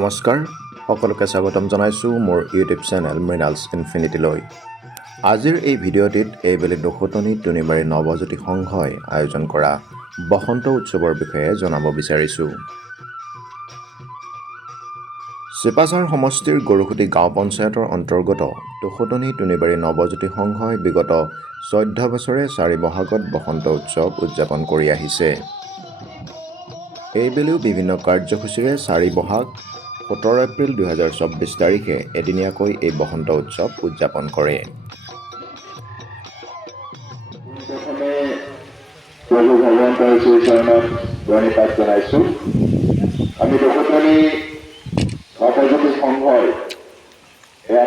নমস্কাৰ সকলোকে স্বাগতম জনাইছোঁ মোৰ ইউটিউব চেনেল মৃণালছ ইনফিনিটিলৈ। আজিৰ এই ভিডিঅ'টিত এইবেলি দোষতনী টুনিবাৰী নৱজ্যোতি সংঘই আয়োজন কৰা বসন্ত উৎসৱৰ বিষয়ে জনাব বিচাৰিছোঁ। চিপাঝাৰ সমষ্টিৰ গৰুখুটি গাঁও পঞ্চায়তৰ অন্তৰ্গত দোষতনী টুনিবাৰী নৱজ্যোতি সংঘই বিগত 14 বছৰে 4 বহাগত বসন্ত উৎসৱ উদযাপন কৰি আহিছে। এইবেলিও বিভিন্ন কাৰ্যসূচীৰে 4 বহাগ 17 এপ্ৰিল 2024 তাৰিখে এদিনীয়াকৈ এই বসন্ত উৎসৱ উদযাপন কৰে। আমি দোষতনী নৱজ্যোতি সংঘই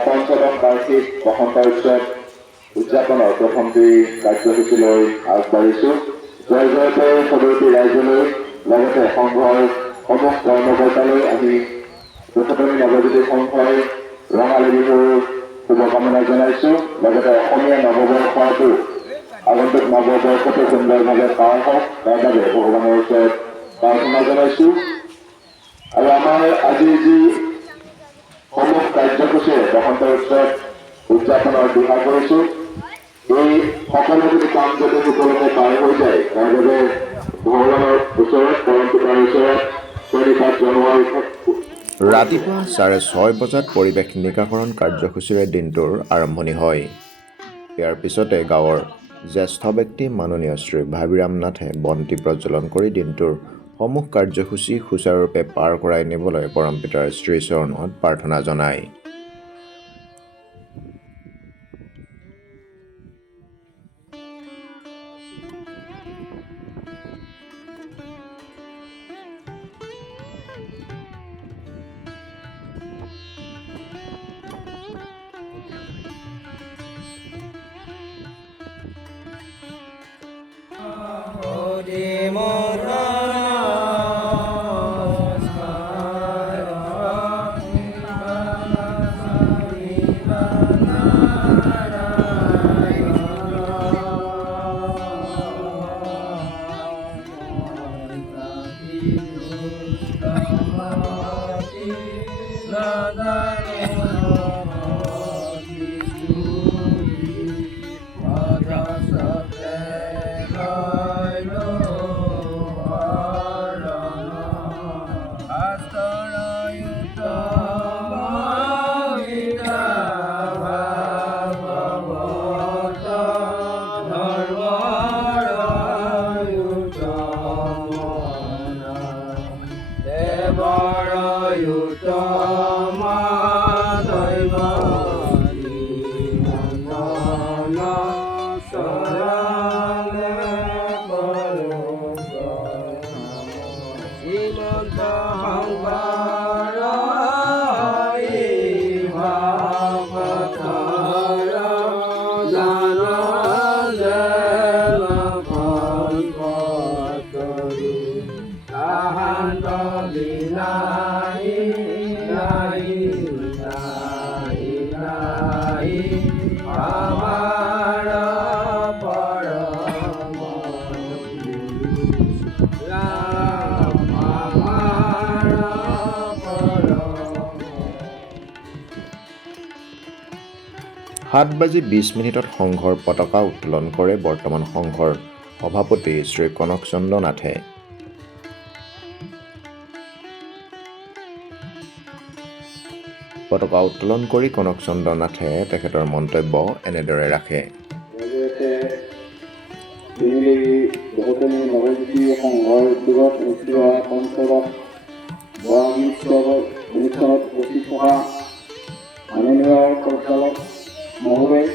পঞ্চদশ বাৰ্ষিক বসন্ত উৎসৱ উদযাপনৰ প্ৰথমটি কাৰ্যসূচীলৈ আগবাঢ়িছোঁ। জয় জয়তে সদৌতি ৰাইজলৈ লগতে সংঘৰ সমূহ কৰ্মকৰ্তালৈ আমি দোষতনী নৱজ্যোতি সংঘই ৰঙালী বিহুৰ শুভকামনা জনাইছোঁ। লগতে অসমীয়া নৱবৰ্ষটো আগন্তুক নৱবৰ্ষটো সুন্দৰভাৱে পাৰ হওক তাৰ বাবে ভগৱানৰ ওচৰত প্ৰাৰ্থনা জনাইছোঁ। আৰু আমাৰ আজি যি সমূহ কাৰ্যসূচীৰে বসন্ত উৎসৱ উদযাপনৰ দিহা কৰিছোঁ, এই সকলোখিনি কাম যাতে সুকলমে পাৰ হৈ যায় তাৰ বাবে ভগৱানৰ ওচৰত পৰম পিতাৰ ওচৰত প্ৰণিপাত জনোৱাৰ ৰাতিপুৱা 6:30 বজাত পৰিৱেশ নিকাকৰণ কাৰ্যসূচীৰে দিনটোৰ আৰম্ভণি হয়। ইয়াৰ পিছতে গাঁৱৰ জ্যেষ্ঠ ব্যক্তি মাননীয় শ্ৰী ভাবিৰাম নাথে বন্তি প্ৰজ্বলন কৰি দিনটোৰ সমূহ কাৰ্যসূচী সুচাৰুৰূপে পাৰ কৰাই নিবলৈ পৰম পিতাৰ শ্ৰীচৰণত প্ৰাৰ্থনা জনায়। সাত বাজি 20 মিনিটত সংঘৰ পতাকা উত্তোলন কৰে বৰ্তমান সংঘৰ সভাপতি শ্ৰী কনক চন্দ্ৰ নাথে। পতাকা উত্তোলন কৰি কনক চন্দ্ৰ নাথে তেখেতৰ মন্তব্য এনেদৰে ৰাখে। মহোদয়,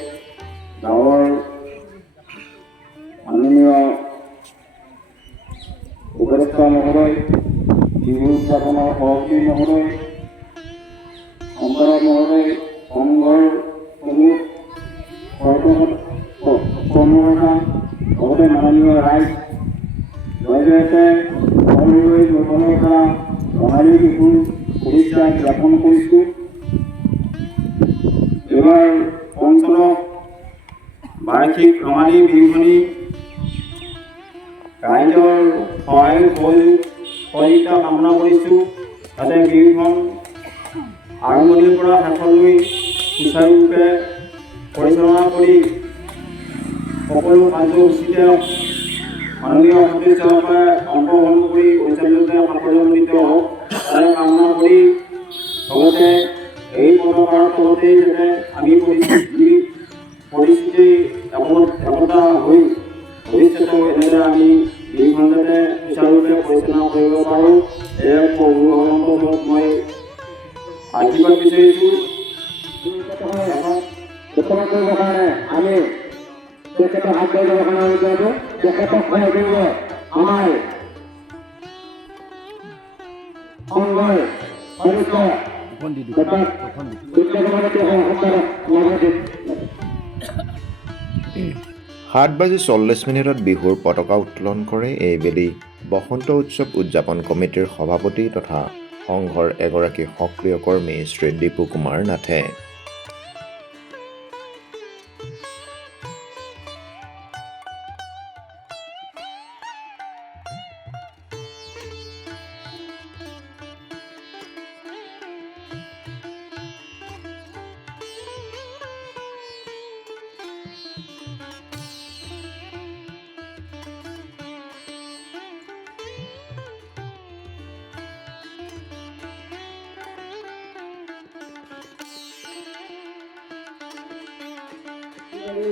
গাঁৱৰ মাননীয় উপদেষ্টা মহোদয়, বিহু উদযাপনৰ সভাপতি মহোদয়, সম্পাদক মহোদয়, সংঘৰ সমূহ কৰ্মকৰ্তা, লগতে মাননীয় ৰাইজ, জয় জয়তে সকলোৰে জীৱনৰ পৰা ৰঙালী বিহুৰ শুভেচ্ছা জ্ঞাপন কৰিছোঁ। এইবাৰ পঞ্চদশ বাৰ্ষিক ৰঙালী বিহুখনি ৰাইজৰ সহায় সহযোগিতা কামনা কৰিছোঁ, যাতে বিহুখন আৰম্ভণিৰ পৰা শেষলৈ সুচাৰুৰূপে পৰিচালনা কৰি সকলো কাৰ্যসূচীতে মাননীয় সদস্যসকলে অংশগ্ৰহণ কৰি অঞ্চলতে সাফল্যমণ্ডিত হওক তাৰে কামনা কৰি লগতে এই পদকাৰ তলতেই যাতে আমি পৰিস্থিতি একতা হৈ ভৱিষ্যতেও এনেদৰে আমি দিনখন যাতে সুচাৰুৰূপে পৰিচালনা কৰিব পাৰোঁ এয়া ভগৱন্তক মই আশীৰ্বাদ বিচাৰিছোঁ। ঘোষণা কৰিবৰ কাৰণে আমি তেখেতক আগবাঢ়িবৰ কাৰণে বিচাৰিছোঁ। তেখেতক সহায় কৰিব আমাৰ সংঘৰ সদস্য সাত বাজি 40 মিনিটত বিহুৰ পতাকা উত্তোলন কৰে এইবেলি বসন্ত উৎসৱ উদযাপন কমিটিৰ সভাপতি তথা সংঘৰ এগৰাকী সক্ৰিয় কৰ্মী শ্ৰী দীপু কুমাৰ নাথে।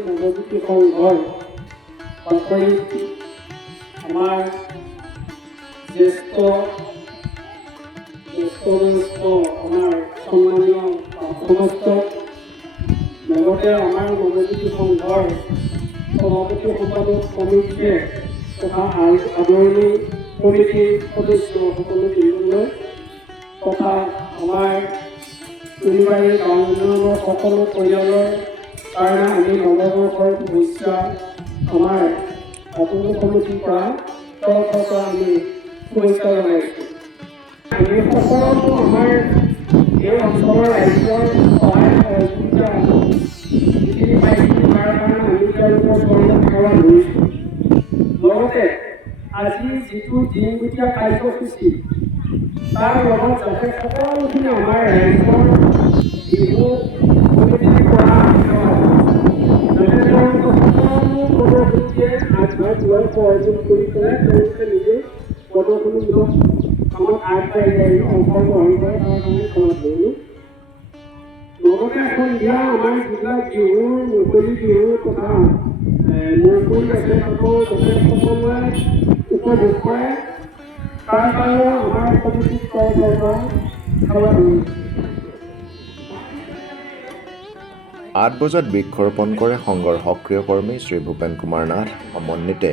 নৱজ্যোতি সংঘৰ বাতৰিত আমাৰ জ্যেষ্ঠ আমাৰ সন্মানীয় সমস্ত লগতে আমাৰ নৱজ্যোতি সংঘৰ সভাপতি সম্পাদক কমিটিয়ে তথা আদৰণি কমিটিৰ সদস্য সকলো কেইজনলৈ তথা আমাৰ পৰিবাৰে গাঁও উন্নয়নৰ সকলো পৰিয়ালৰ কাৰণে আমি নৱবৰ্ষৰ শুভেচ্ছা আমাৰ সকলো কমিটিৰ পৰা তৰফৰ পৰা আমি শুভেচ্ছা জনাইছোঁ। আমি সকলো আমাৰ এই অঞ্চলৰ ৰাইজৰ সহায় সহযোগিতা যিখিনি পাইছোঁ তাৰ কাৰণে আমি তেওঁলোকৰ চৰণত সেৱা ধৰিছোঁ। লগতে আজি যিটো দিনগুটীয়া কাৰ্যসূচী তাৰ লগত যাতে সকলোখিনি আমাৰ ৰাইজৰ বিহু কমিটিৰ পৰা সহযোগ কৰি পেলাই তেওঁলোকে নিজে প্ৰদৰ্শনীমূলক কামত আগবাঢ়ি যায় অংশগ্ৰহণ কৰে তাৰ কাৰণে ক্ষমা কৰিলোঁ। লগতে সন্ধিয়া আমাৰ যিবিলাক বিহুৰ মুকলি বিহু তথা মুকলি আছে তাতো যাতে সকলোৱে উপভোগ কৰে তাৰ কাৰণেও আমাৰ কমিটিৰ তৰফৰ পৰা সেৱা কৰিছোঁ। 8 বজাত বৃক্ষৰোপণ কৰে সংঘৰ সক্ৰিয় কৰ্মী শ্ৰী ভূপেন কুমাৰ নাথ সমন্বিতে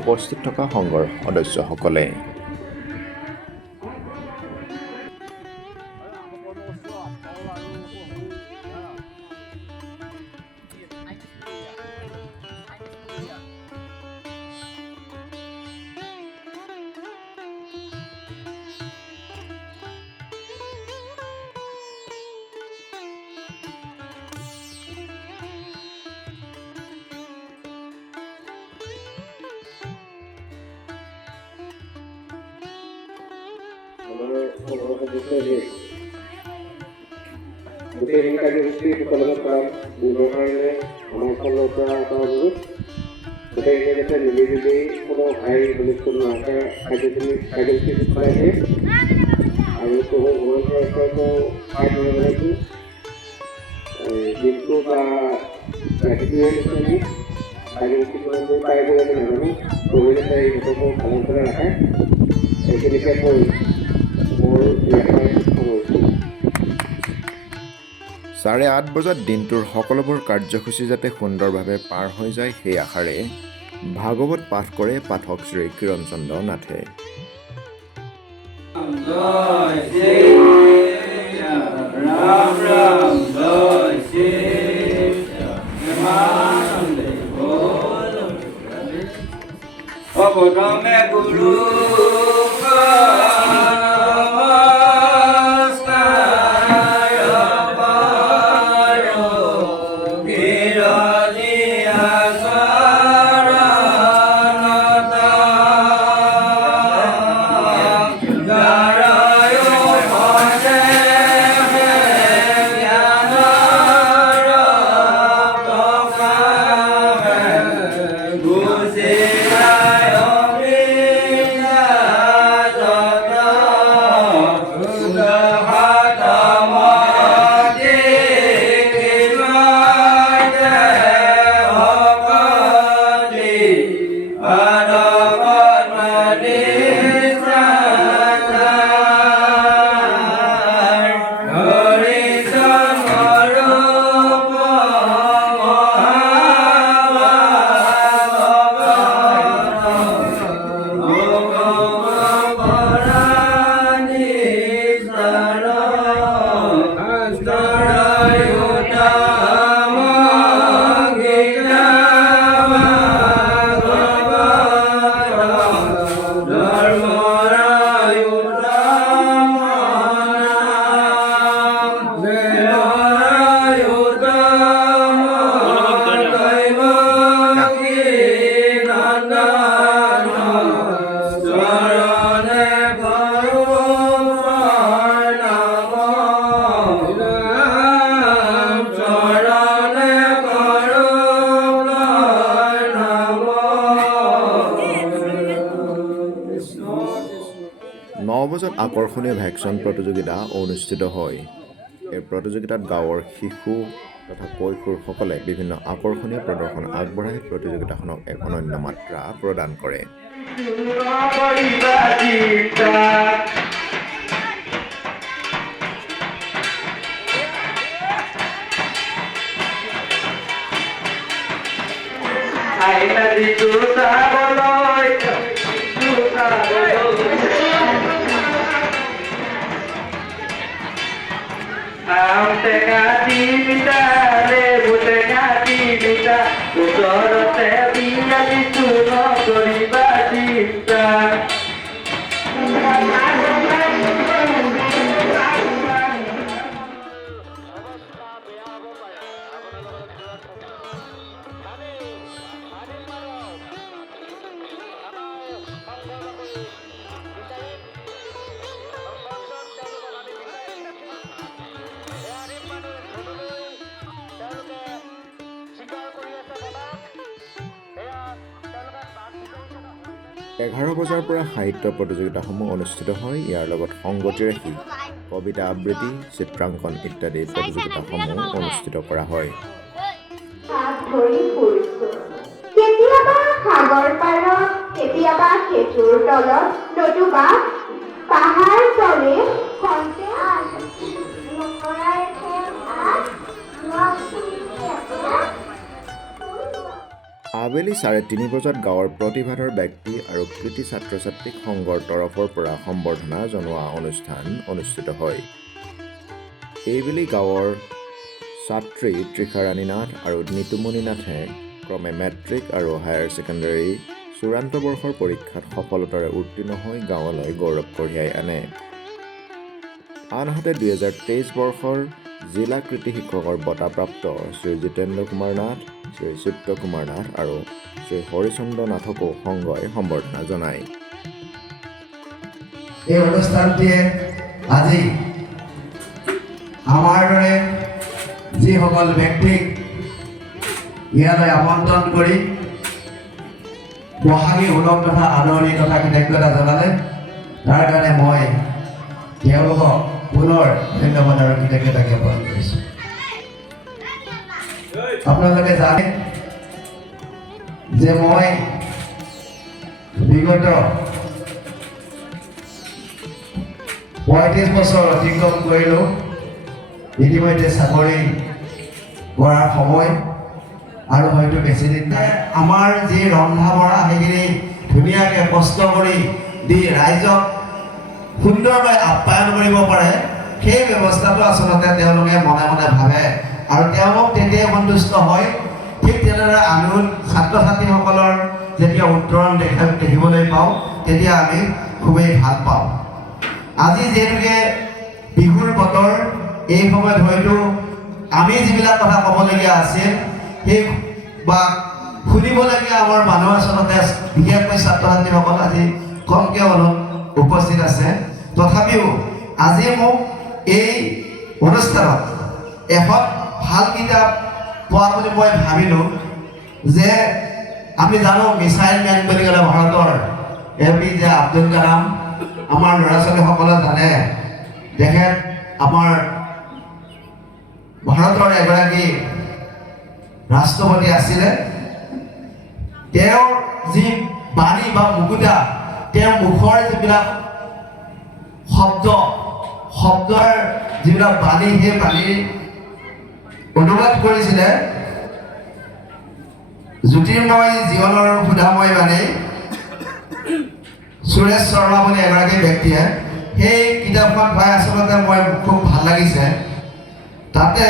উপস্থিত থকা সংঘৰ সদস্যসকলে। গোটেইখিনি কাৰ্যসূচী সুকলমে কৰা দিবৰ কাৰণে আমাৰ ফালৰ পৰা এটা অনুৰোধ গোটেইখিনি যাতে মিলি জুলি কোনো হাই হুলস্থুল নোহোৱাকৈ কাৰ্যসূচী চলাই দিয়ে আৰু প্ৰভু ভগৱন্তৰ ওচৰতো প্ৰাৰ্থনা জনাইছোঁ দিনটো বা ৰাতিটোৱে আমি কাৰ্যসূচী পাই গৈ আমি নাজানো প্ৰভু যাতে এই গোটকো ভালে ভালে ৰাখে এইখিনিকে কৈ মোৰ ইয়াৰ 8:30 বজাত দিনটোৰ সকলোবোৰ কাৰ্যসূচী যাতে সুন্দৰভাৱে পাৰ হৈ যায় সেই আশাৰে ভাগৱত পাঠ কৰে পাঠক শ্ৰী কিৰণ চন্দ্ৰ নাথে। বজাত আকৰ্ষণীয় ভেকচন প্ৰতিযোগিতা অনুষ্ঠিত হয়। এই প্ৰতিযোগিতাত গাঁৱৰ শিশু তথা কৈশোৰসকলে বিভিন্ন আকৰ্ষণীয় প্ৰদৰ্শন আগবঢ়াই প্ৰতিযোগিতাখনক এক অনন্য মাত্ৰা প্ৰদান কৰে। এঘাৰ বজাৰ পৰা সাহিত্য প্ৰতিযোগিতাসমূহ অনুষ্ঠিত হয়। ইয়াৰ লগত সংগতি ৰাখি কবিতা আবৃত্তি, চিত্ৰাংকন ইত্যাদি প্ৰতিযোগিতাসমূহ অনুষ্ঠিত কৰা হয়। কেতিয়াবা সাগৰ পাৰত, কেতিয়াবা সেতুৰ তলত, নতুবা পাহাৰ তলে আবেলি 3:30 বজাত গাঁৱৰ প্ৰতিভাধৰ ব্যক্তি আৰু কৃতি ছাত্ৰ-ছাত্ৰীক সংঘৰ তৰফৰ পৰা সম্বৰ্ধনা জনোৱা অনুষ্ঠান অনুষ্ঠিত হয়। এইবেলি গাঁৱৰ ছাত্ৰী তৃষাৰাণী নাথ আৰু নিতুমণি নাথে ক্ৰমে মেট্ৰিক আৰু হায়াৰ ছেকেণ্ডাৰী চূড়ান্ত বৰ্ষৰ পৰীক্ষাত সফলতাৰে উত্তীৰ্ণ হৈ গাঁৱলৈ গৌৰৱ কঢ়িয়াই আনে। আনহাতে 2023 বৰ্ষৰ জিলা কৃতি শিক্ষকৰ বঁটাপ্ৰাপ্ত শ্ৰী জিতেন্দ্ৰ কুমাৰ নাথ, শ্ৰী চিত্ৰ কুমাৰ নাথ আৰু শ্ৰী হৰিচন্দ্ৰ নাথকো সংঘই সম্বৰ্ধনা জনায়। এই অনুষ্ঠানটিয়ে আজি আমাৰ দৰে যিসকল ব্যক্তিক ইয়ালৈ আমন্ত্ৰণ কৰি বহাগী ওলগ তথা আদৰণি তথা কৃতজ্ঞতা জনালে, তাৰ কাৰণে মই তেওঁলোকক পুনৰ ধন্যবাদ আৰু কৃতজ্ঞতা জ্ঞাপন কৰিছোঁ। আপোনালোকে জানে যে মই বিগত 35 বছৰ অতিক্ৰম কৰিলোঁ। ইতিমধ্যে চাকৰি কৰাৰ সময় আৰু হয়তো বেছি দিন নাই। আমাৰ যি ৰন্ধা বঢ়া সেইখিনি ধুনীয়াকৈ কষ্ট কৰি দি ৰাইজক সুন্দৰকৈ আপ্যায়ন কৰিব পাৰে, সেই ব্যৱস্থাটো আচলতে তেওঁলোকে মনে মনে ভাবে আৰু তেওঁলোক তেতিয়াই সন্তুষ্ট হয়। ঠিক তেনেদৰে আমিও ছাত্ৰ ছাত্ৰীসকলৰ যেতিয়া উত্তৰণ দেখিবলৈ পাওঁ তেতিয়া আমি খুবেই ভাল পাওঁ। আজি যিহেতুকে বিহুৰ বতৰ, এই সময়ত হয়তো আমি যিবিলাক কথা ক'বলগীয়া আছিল সেই বা শুনিবলগীয়া আমাৰ মানুহ আচলতে বিশেষকৈ ছাত্ৰ ছাত্ৰীসকল আজি কমকৈ উপস্থিত আছে। তথাপিও আজি মোক এই অনুষ্ঠানত এখন ভাল কিতাপ পোৱা বুলি মই ভাবিলোঁ। যে আমি জানো মিছাইল মেন বুলি ক'লে ভাৰতৰ APJ আব্দুল কালাম, আমাৰ ল'ৰা ছোৱালীসকলে জানে তেখেত আমাৰ ভাৰতৰ এগৰাকী ৰাষ্ট্ৰপতি আছিলে। তেওঁৰ যি বাণী বা মুকুতা, তেওঁৰ মুখৰ যিবিলাক শব্দৰ যিবিলাক বাণী, সেই বাণী অনুবাদ কৰিছিলে জ্যোতিৰ্ময় জীৱনৰ সুধাময় বাণী সুৰেশ শৰ্মা বুলি এগৰাকী ব্যক্তিয়ে। সেই কিতাপখন পাই আচলতে মই খুব ভাল লাগিছে। তাতে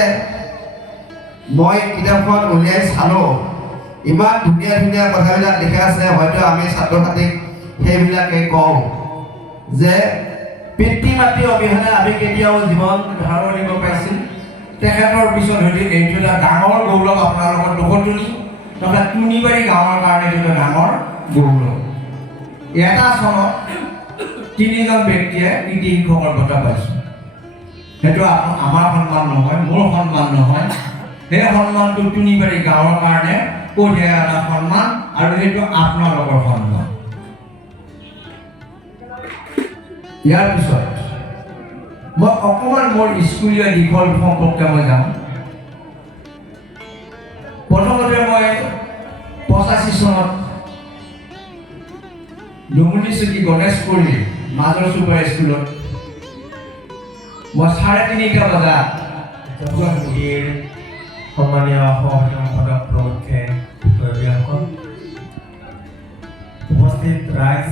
মই কিতাপখন উলিয়াই চালোঁ, ইমান ধুনীয়া ধুনীয়া কথাবিলাক লিখা আছে। হয়তো আমি ছাত্ৰ ছাত্ৰীক সেইবিলাকে কওঁ যে পিতৃ মাতৃ অবিহনে আমি কেতিয়াও জীৱন ধাৰণ কৰিব পাৰিছিল। তেখেতৰ পিছত হয়তো এইটো এটা ডাঙৰ গৌৰৱ আপোনালোকৰ দুখতুলি তথা টুনিবাৰী গাঁৱৰ কাৰণে এইটো ডাঙৰ গৌৰৱ। এটা চনত 3জন ব্যক্তিয়ে কৃতি শিক্ষকৰ বঁটা পাইছে। সেইটো আমাৰ সন্মান নহয়, মোৰ সন্মান নহয়। সেই সন্মানটো টুনিবাৰী গাঁৱৰ কাৰণে কঢ়িয়াই অনা সন্মান আৰু সেইটো আপোনালোকৰ সন্মান। ইয়াৰ পিছত মই অকণমান মোৰ স্কুলীয়া দিশৰ সম্পৰ্কে মই যাম। প্ৰথমতে মই 85 চনত ডুমুনিচুকী গণেশপুৰী মাজৰ চুপাৰ স্কুলত মই 3:30 বজাত মুদিৰ সন্মানীয় সভাপতি সম্পাদক প্ৰমুখ্যে বিষয়ববীয়াসকল, উপস্থিত ৰাইজ,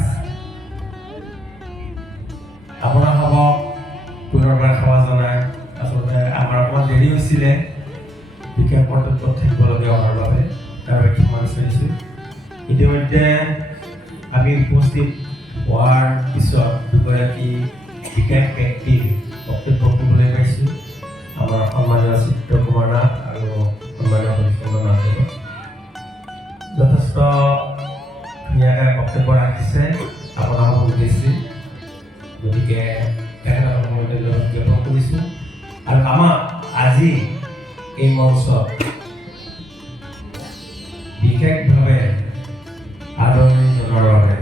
আপোনালোকক পুনৰবাৰ সেৱা জনাই আচলতে আমাৰ অকণমান দেৰি হৈছিলে বিশেষ কৰ্তব্যত থাকিবলগীয়া হোৱাৰ বাবে তাৰ বাবে ক্ষমা বিচাৰিছোঁ। ইতিমধ্যে আমি উপস্থিত হোৱাৰ পিছত দুগৰাকী বিশেষ ব্যক্তিৰ বক্তব্য শুনিবলৈ পাইছোঁ। আমাৰ সন্মানীয় চিত্ৰকুমাৰ নাথ আৰু সন্মানীয় হৰিচন্দ্ৰ নাথ যথেষ্ট ধুনীয়াকৈ বক্তব্য ৰাখিছে আপোনালোকক উদ্দেশ্যে, গতিকে তেখেতসকলৰ মই ধন্যবাদ জ্ঞাপন কৰিছোঁ। আৰু আমাক আজি এই মঞ্চত বিশেষভাৱে আদৰণি জনোৱাৰ বাবে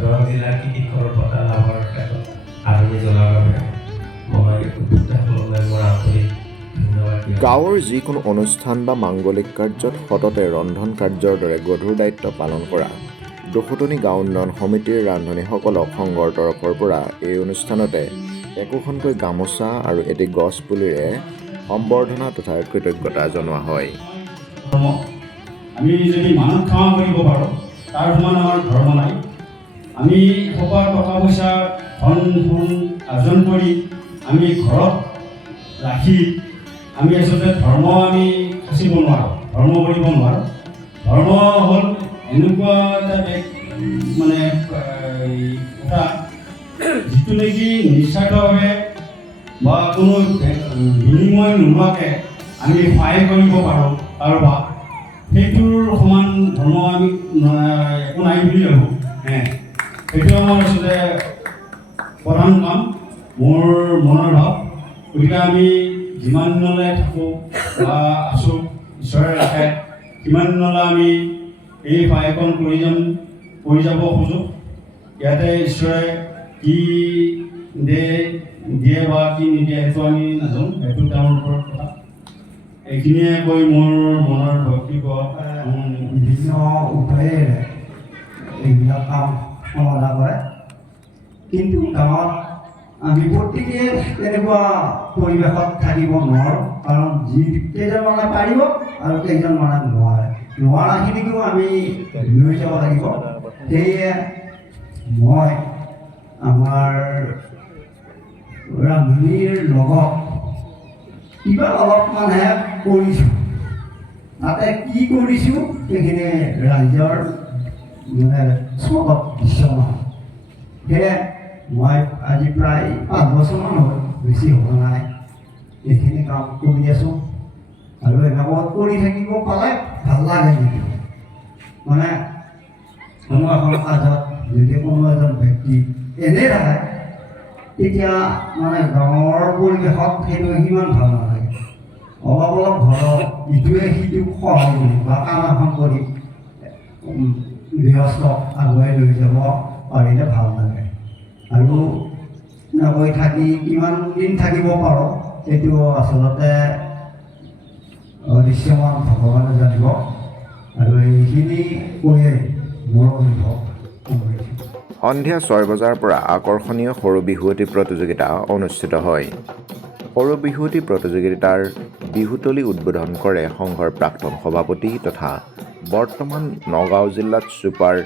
দৰং জিলাৰ কৃষিখণ্ডৰ বঁটা লাভৰ ক্ষেত্ৰত আদৰণি জনোৱাৰ বাবে মই উদ্যোক্তাসকললৈ মোৰ আন্তৰিক ধন্যবাদ জ্ঞাপন। গাঁৱৰ যিকোনো অনুষ্ঠান বা মাংগলিক কাৰ্যত সততে ৰন্ধন কাৰ্যৰ দৰে গধুৰ দায়িত্ব পালন কৰা দুখুটনি গাঁও উন্নয়ন সমিতিৰ ৰান্ধনীসকলক সংঘৰ তৰফৰ পৰা এই অনুষ্ঠানতে একোখনকৈ গামোচা আৰু এটি গছ পুলিৰে সম্বৰ্ধনা তথা কৃতজ্ঞতা জনোৱা হয়। আমি যদি মানুহ ক্ষমা কৰিব পাৰোঁ তাৰ সমান আমাৰ ধৰ্ম নাই। আমি সবাৰ টকা পইচা ধন সোণ আৰ্জন কৰি আমি ঘৰত ৰাখি আমি আচলতে ধৰ্ম আমি সাঁচিব নোৱাৰোঁ, ধৰ্ম কৰিব নোৱাৰোঁ। ধৰ্ম হ'ল এনেকুৱা এটা মানে কথা যিটো নেকি নিস্বাৰ্থভাৱে বা কোনো বিনিময় নোলোৱাকৈ আমি সহায় কৰিব পাৰোঁ কাৰোবাক, সেইটোৰ সমান ধৰ্ম আমি একো নাই বুলি ভাবোঁ। সেইটো আমাৰ আচলতে প্ৰধান কাম, মোৰ মনৰ ভাৱ। গতিকে আমি যিমান দিনলৈ থাকোঁ বা আছোঁ, ঈশ্বৰে ৰাখে, সিমান দিনলৈ আমি এই সহায়কণ কৰি যাব খোজোঁ। ইয়াতে ঈশ্বৰে কি দিয়ে বা কি নিদিয়ে সেইটো আমি নাজানো, সেইটো তেওঁৰ ওপৰত কথা। এইখিনিয়ে কৈ মোৰ মনৰ বক্তব্য বিভিন্ন উপায়েৰে এইবিলাক কাম সমাধা কৰে। কিন্তু গাঁৱত আমি প্ৰত্যেকে তেনেকুৱা পৰিৱেশত থাকিব নোৱাৰোঁ, কাৰণ যি কেইজনমানে পাৰিব আৰু কেইজনমানে নোৱাৰাখিনিকো আমি লৈ যাব লাগিব। সেয়ে মই আমাৰ ৰান্ধনীৰ লগত কিবা অলপমানহে কৰিছোঁ, তাতে কি কৰিছোঁ সেইখিনি ৰাইজৰ মানে চবত দৃশ্যমান। সেয়ে মই আজি প্ৰায় 5 বছৰমান হ'ল, বেছি হোৱা নাই, এইখিনি কাম কৰি আছোঁ। আৰু এনেকুৱা কৰি থাকিব পালে ভাল লাগে নেকি, মানে কোনো এখন কাজত যদি কোনো এজন ব্যক্তি এনেই থাকে তেতিয়া মানে গাঁৱৰ পৰিৱেশত সেইটো সিমান ভাল নালাগে। অলপ অলপ ঘৰত ইটোৱে সিটোক সহায় কৰি বা কাম এখন কৰি গৃহস্থ আগুৱাই লৈ যাব পাৰিলে ভাল লাগে। আৰু এনেকৈ থাকি কিমান দিন থাকিব পাৰোঁ সেইটো আচলতে দৃশ্যমান ভগৱানে জানিব। আৰু এইখিনি কৈয়ে মোৰ অনুভৱ কৰিছোঁ। সন্ধিয়া 6 বজাৰ পৰা আকৰ্ষণীয় সৰু বিহুৱতী প্ৰতিযোগিতা অনুষ্ঠিত হয়। সৰু বিহুৱতী প্ৰতিযোগিতাৰ বিহুতলী উদ্বোধন কৰে সংঘৰ প্ৰাক্তন সভাপতি তথা বৰ্তমান নগাঁও জিলাত ছুপাৰ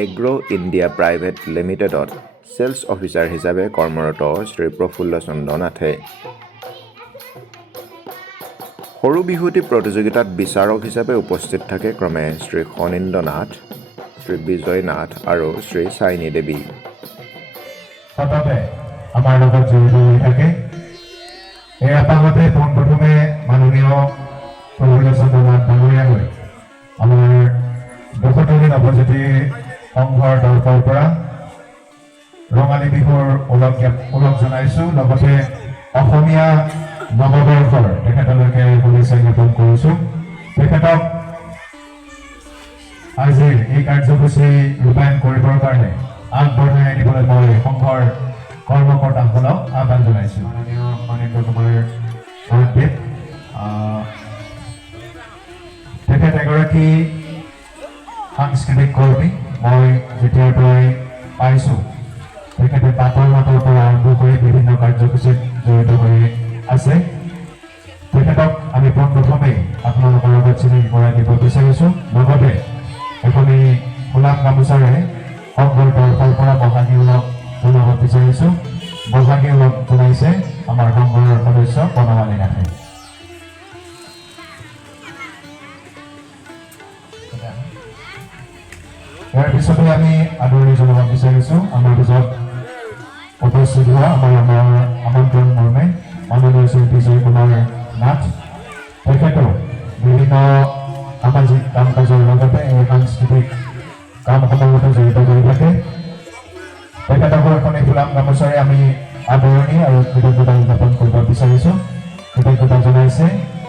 এগ্ৰ' ইণ্ডিয়া প্ৰাইভেট লিমিটেডত ছেলছ অফিচাৰ হিচাপে কৰ্মৰত শ্ৰী প্ৰফুল্ল চন্দ্ৰ নাথে। সৰু বিহুৱতী প্ৰতিযোগিতাত বিচাৰক হিচাপে উপস্থিত থাকে ক্ৰমে শ্ৰী ফণীন্দ্ৰ নাথ, শ্ৰী বিজয় নাথ আৰু শ্ৰী চাইনী দেৱী। সততে আমাৰ লগত জড়িত হৈ থাকে। এই আপাহতে পোনপ্ৰথমে মাননীয় প্ৰফুল্ল চন্দ্ৰ নাথ ডাঙৰীয়ালৈ আমাৰ দুখুটনি নৱজ্যোতি সংঘৰ তৰফৰ পৰা ৰঙালী বিহুৰ ওলগ জনাইছোঁ। লগতে অসমীয়া নৱবৰ্ষৰ তেখেতলৈকে শুভেচ্ছা জ্ঞাপন কৰিছোঁ। তেখেতক আজিৰ এই কাৰ্যসূচী ৰূপায়ণ কৰিবৰ কাৰণে আগবঢ়াই আনিবলৈ মই সংঘৰ কৰ্মকৰ্তাসকলক আহ্বান জনাইছোঁ। মাননীয় মাননীয় কুমাৰ মহাদেৱ তেখেত এগৰাকী সাংস্কৃতিক কৰ্মী। মই যেতিয়াৰ পৰাই পাইছোঁ তেখেতে পাতৰ মাতৰ পৰা আৰম্ভ কৰি বিভিন্ন কাৰ্যসূচীত জড়িত হৈ আছে। তেখেতক আমি পোনপ্ৰথমেই আপোনালোকৰ লগত চিনি কৰাই দিব বিচাৰিছোঁ। লগতে এখনি গোলাপ গামোচাৰে সংঘৰ তৰফৰ পৰা বহাগী ওলগ জনাব বিচাৰিছোঁ। বহাগী ওলগ জনাইছে আমাৰ সংঘৰ সদস্য বনমালী নাথে। ইয়াৰ পিছতে আমি আদৰণি জনাব বিচাৰিছোঁ আমাৰ পিছত উপস্থিত হোৱা আমাৰ আমন্ত্ৰণ মৰ্মে মাননীয় শ্ৰী বিজয় কুমাৰ নাথ। তেখেতেও বিভিন্ন সামাজিক কাম কাজৰ লগতে এই সাংস্কৃতিক কামসমূহতো জড়িত কৰি থাকে। তেখেতক এখনি গোলাপ গামোচাৰে আমি আদৰণি আৰু কৃতজ্ঞতা উদযাপন কৰিব বিচাৰিছোঁ। কৃতজ্ঞতা জনাইছে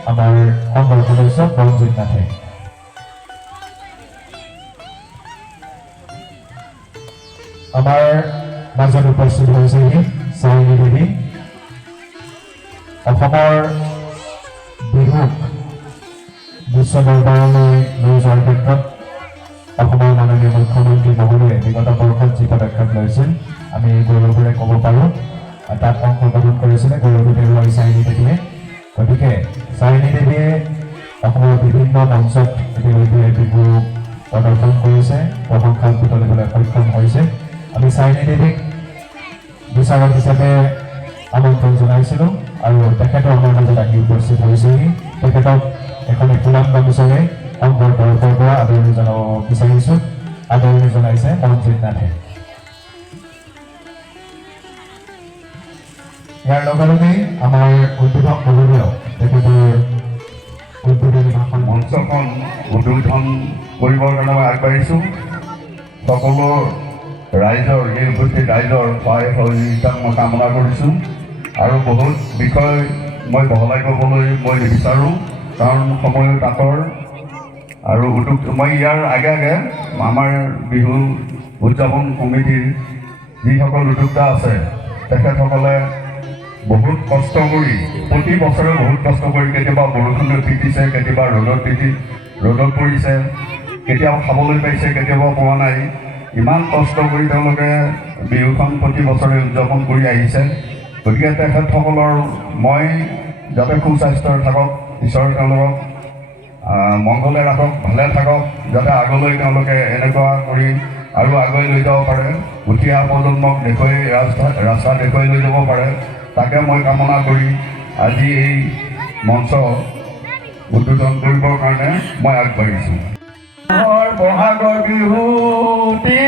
আমাৰ সংঘৰ সদস্য ৰঞ্জিত নাথে। আমাৰ মাজত উপস্থিত হৈছেহি চাৰিনী দেৱী। অসমৰ বিহুক বিশ্ব দৰবাৰলৈ লৈ যোৱাৰ ক্ষেত্ৰত অসমৰ মাননীয় মুখ্যমন্ত্ৰী মহোদয়ে বিগত বৰ্ষত যি পদক্ষেপ লৈছিল আমি গৌৰৱেৰে ক'ব পাৰোঁ। তাত অংশগ্ৰহণ কৰিছিলে গৌৰৱী দেৱৰ চাৰিনী দেৱীয়ে। গতিকে চাৰিনী দেৱীয়ে অসমৰ বিভিন্ন মঞ্চত ইতিমধ্যে বিহু প্ৰদৰ্শন কৰিছে, প্ৰশংসা বুটলিবলৈ সক্ষম হৈছে। আমি চাৰিনী দেৱীক বিচাৰক হিচাপে আমন্ত্ৰণ জনাইছিলোঁ আৰু তেখেতৰ আমাৰ মাজত আহি উপস্থিত হৈছেহি। তেখেতক এখনি গোলাপ গামোচাৰে সংঘৰ তৰফৰ পৰা আদৰণি জনাব বিচাৰিছোঁ। আদৰণি জনাইছে ৰঞ্জিত নাথে। ইয়াৰ লগে লগেই আমাৰ উদ্বোধক মহোদয় তেখেতৰ উদ্বোধনী ভাষণ মঞ্চখন উদ্বোধন কৰিবৰ কাৰণে মই আগবাঢ়িছোঁ। সকলো ৰাইজৰ এই উপস্থিত ৰাইজৰ সহায় সহযোগিতাক মই কামনা কৰিছোঁ আৰু বহুত বিষয় মই বহলাই ক'বলৈ মই নিবিচাৰোঁ, কাৰণ সময় তাকৰ আৰু মই ইয়াৰ আগে আগে আমাৰ বিহু উদযাপন সমিতিৰ যিসকল উদ্যোক্তা আছে তেখেতসকলে বহুত কষ্ট কৰি প্ৰতি বছৰে বহুত কষ্ট কৰি কেতিয়াবা বৰষুণত তিতিছে, কেতিয়াবা ৰ'দত পৰিছে, কেতিয়াবা খাবলৈ পাইছে, কেতিয়াবা পোৱা নাই। ইমান কষ্ট কৰি তেওঁলোকে বিহুখন প্ৰতি বছৰে উদযাপন কৰি আহিছে। গতিকে তেখেতসকলৰ মই যাতে সুস্বাস্থ্য থাকক, ঈশ্বৰে তেওঁলোকক মংগলে ৰাখক, ভালে থাকক, যাতে আগলৈ তেওঁলোকে এনেকুৱা কৰি আৰু আগুৱাই লৈ যাব পাৰে, উঠি অহা প্ৰজন্মক ৰাস্তা দেখুৱাই লৈ যাব পাৰে, তাকে মই কামনা কৰি আজি এই মঞ্চ উদ্বোধন কৰিবৰ কাৰণে মই আগবাঢ়িছোঁ। বহাগৰ বিহুটি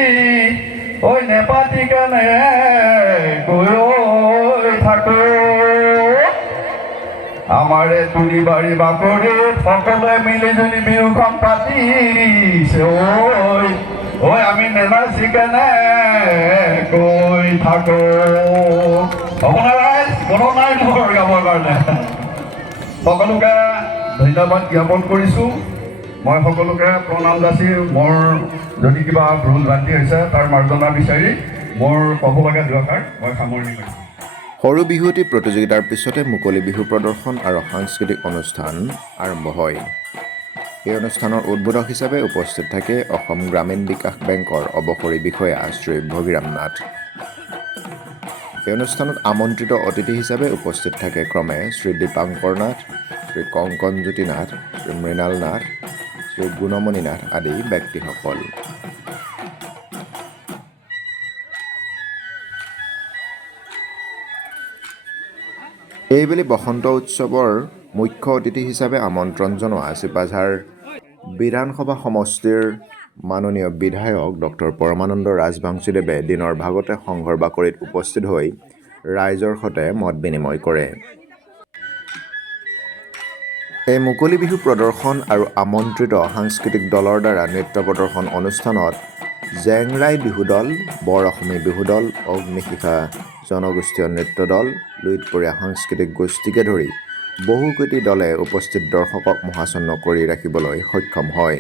ঐ নেপাতি কেনে গৈ থাকো, আমাৰে তুলি বাৰী বাকৰি সকলোৱে মিলি জুলি বিহুখন পাতিছে। ঐ আমি নেনাচি কেনে গৈ থাকো। কোনো নাই মোৰ গাবৰ কাৰণে। সকলোকে ধন্যবাদ জ্ঞাপন কৰিছোঁ। মই সকলোকে প্ৰণাম যাচি মোৰ যদি কিবা ভুল ভ্ৰান্তি হৈছে তাৰ মাৰ্জনা বিচাৰি মোৰ ক'ব লগা দুআষাৰ মই সামৰণি কৰিছোঁ। সৰু বিহুৱতী প্ৰতিযোগিতাৰ পিছতে মুকলি বিহু প্ৰদৰ্শন আৰু সাংস্কৃতিক অনুষ্ঠান আৰম্ভ হয়। এই অনুষ্ঠানৰ উদ্বোধক হিচাপে উপস্থিত থাকে অসম গ্ৰামীণ বিকাশ বেংকৰ অৱসৰী বিষয়া শ্ৰী ভগীৰাম নাথ। এই অনুষ্ঠানত আমন্ত্ৰিত অতিথি হিচাপে উপস্থিত থাকে ক্ৰমে শ্ৰী দীপাংকৰ নাথ, শ্ৰী কংকনজ্যোতি নাথ, শ্ৰী মৃণাল নাথ, শ্ৰী গুণমণি নাথ আদি ব্যক্তিসকল। এইবেলি বসন্ত উৎসৱৰ মুখ্য অতিথি হিচাপে আমন্ত্ৰণ জনোৱা চিপাঝাৰ বিধানসভা সমষ্টিৰ মাননীয় বিধায়ক ডক্টৰ পৰমানন্দ ৰাজবংশীদেৱে দিনৰ ভাগতে সংঘৰ বাকৰিত উপস্থিত হৈ ৰাইজৰ সৈতে মত বিনিময় কৰে। এই মুকলি বিহু প্ৰদৰ্শন আৰু আমন্ত্ৰিত সাংস্কৃতিক দলৰ দ্বাৰা নৃত্য প্ৰদৰ্শন অনুষ্ঠানত জেংৰাই বিহু দল, বৰ অসমী বিহু দল, অগ্নিশিখা জনগোষ্ঠীয় নৃত্য দল, লুইতপৰীয়া সাংস্কৃতিক গোষ্ঠীকে ধৰি বহুকেইটি দলে উপস্থিত দৰ্শকক মোহাচন্ন কৰি ৰাখিবলৈ সক্ষম হয়।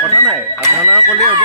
কথা নাই আপোনালোকে ক'লেই হ'ব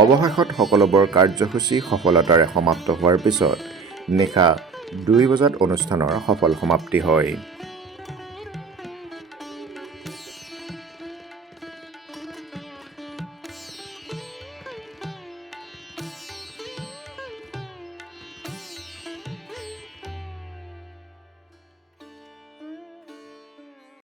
অৱশেষত সকলোবোৰ কাৰ্যসূচী সফলতাৰে সমাপ্ত হোৱাৰ পিছত নিশা 2 বজাত অনুষ্ঠানৰ সফল সমাপ্তি হয়।